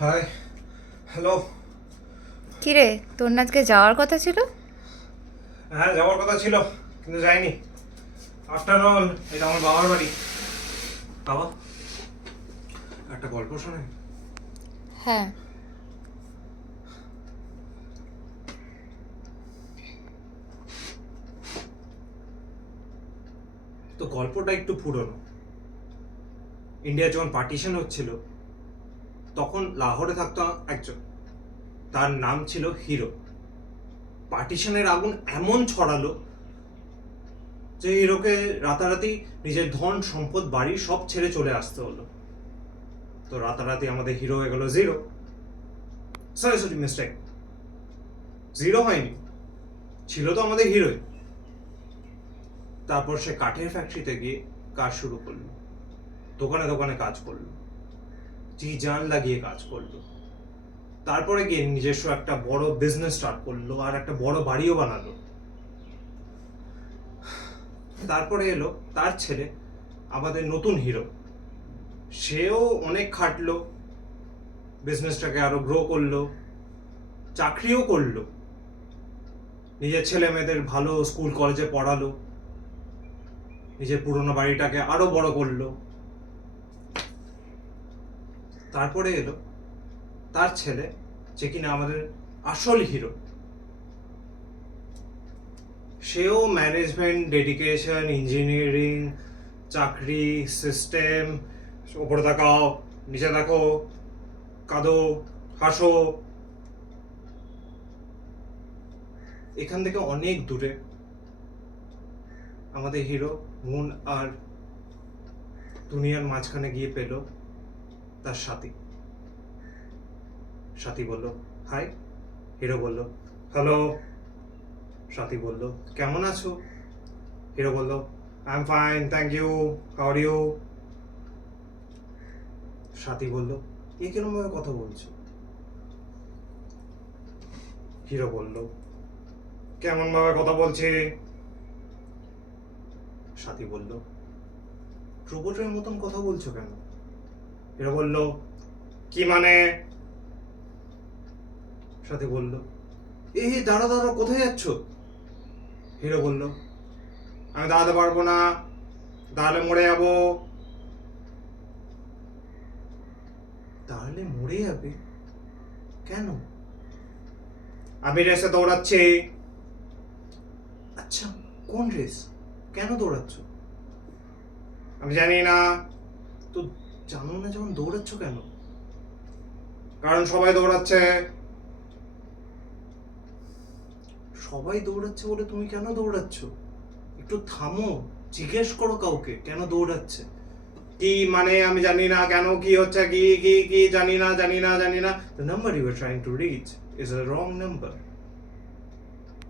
High, hello. কিরে, তোর না আজকে যাওয়ার কথা ছিল? হ্যাঁ, যাওয়ার কথা ছিল কিন্তু যাইনি। আফটার অল এটা আমার বাবার বাড়ি। বাবা, একটা গল্প শোনে। হ্যাঁ। তো গল্পটা একটু পুরনো। ইন্ডিয়া যখন পার্টিশন হচ্ছিল তখন লাহোরে থাকতো একজন, তার নাম ছিল হিরো। পার্টিশনের আগুন এমন ছড়ালো যে হিরোকে রাতারাতি নিজের ধন সম্পদ বাড়ি সব ছেড়ে চলে আসতে হলো। তো রাতারাতি আমাদের হিরো হয়ে গেল zero. Sorry sorry, mistake. Zero হয়নি, ছিল তো আমাদের হিরোই। তারপর সে কাঠের ফ্যাক্টরিতে গিয়ে কাজ শুরু করলো, দোকানে দোকানে কাজ করলো, জি জান লাগিয়ে কাজ করলো। তারপরে গিয়ে নিজস্ব একটা বড় বিজনেস স্টার্ট করলো আর একটা বড় বাড়িও বানালো। তারপরে এলো তার ছেলে, আমাদের নতুন হিরো। সেও অনেক খাটলো, বিজনেসটাকে আরো গ্রো করলো, চাকরিও করলো, নিজের ছেলে মেয়েদের ভালো স্কুল কলেজে পড়ালো, নিজের পুরোনো বাড়িটাকে আরো বড় করলো। তারপরে এলো তার ছেলে, যে কিনা আমাদের আসল হিরো। সেও ম্যানেজমেন্ট, ডেডিকেশন, ইঞ্জিনিয়ারিং, চাকরি, সিস্টেম, ওপরে তাকাও, নিচে দেখো, কাঁদো, হাসো, এখান থেকে অনেক দূরে আমাদের হিরো মুন আর দুনিয়ার মাঝখানে গিয়ে পেল তার সাথী। সাথী বলল হাই, হিরো বলল হ্যালো। সাথী বলল কেমন আছো? হিরো বলল I am fine, thank you, how are you? Sathi বলল এ কিরম ভাবে কথা বলছো? হিরো বলল কেমন ভাবে কথা বলছি? সাথী বলল রোবটের মতন কথা বলছো কেন? হিরো বলল কি মানে? সাথী বলল দাঁড়া দাঁড়া, কোথায় যাচ্ছ? হিরো বলল আমি দাঁড়াতে পারবো না, তাহলে মরে যাবো। তাহলে মরে যাবে কেন? আমি রেসে দৌড়াচ্ছি। আচ্ছা, কোন রেস? কেন দৌড়াচ্ছ? আমি জানি না। তো জানো না যখন দৌড়াচ্ছ কেন? কারণ সবাই দৌড়াচ্ছে। সবাই দৌড়াচ্ছে বলে তুমি কেন দৌড়াচ্ছ? একটু থামো, জিজ্ঞেস করো কাউকে কেন দৌড়াচ্ছে। কি মানে আমি জানি না, কেন কি হচ্ছে, কি কি কি জানি না জানি না জানি না। The number you are trying to reach is a wrong number.